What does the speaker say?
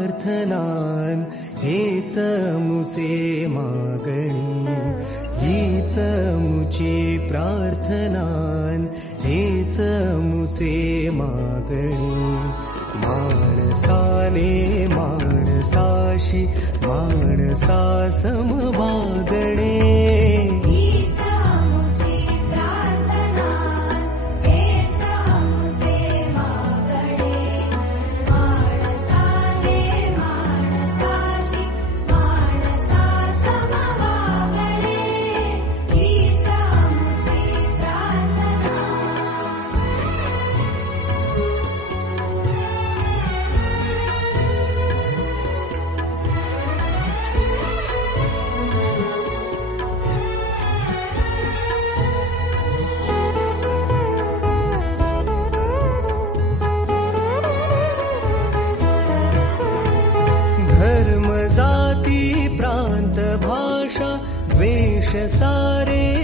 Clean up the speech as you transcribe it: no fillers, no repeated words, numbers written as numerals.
प्रार्थनान हेच मुचे मागणी, हीच मुची प्रार्थनान हेच मुचे मागणी. माणसाने माणसाशी माणसा सम वागणे, धर्म जाती प्रांत भाषा द्वेष सारे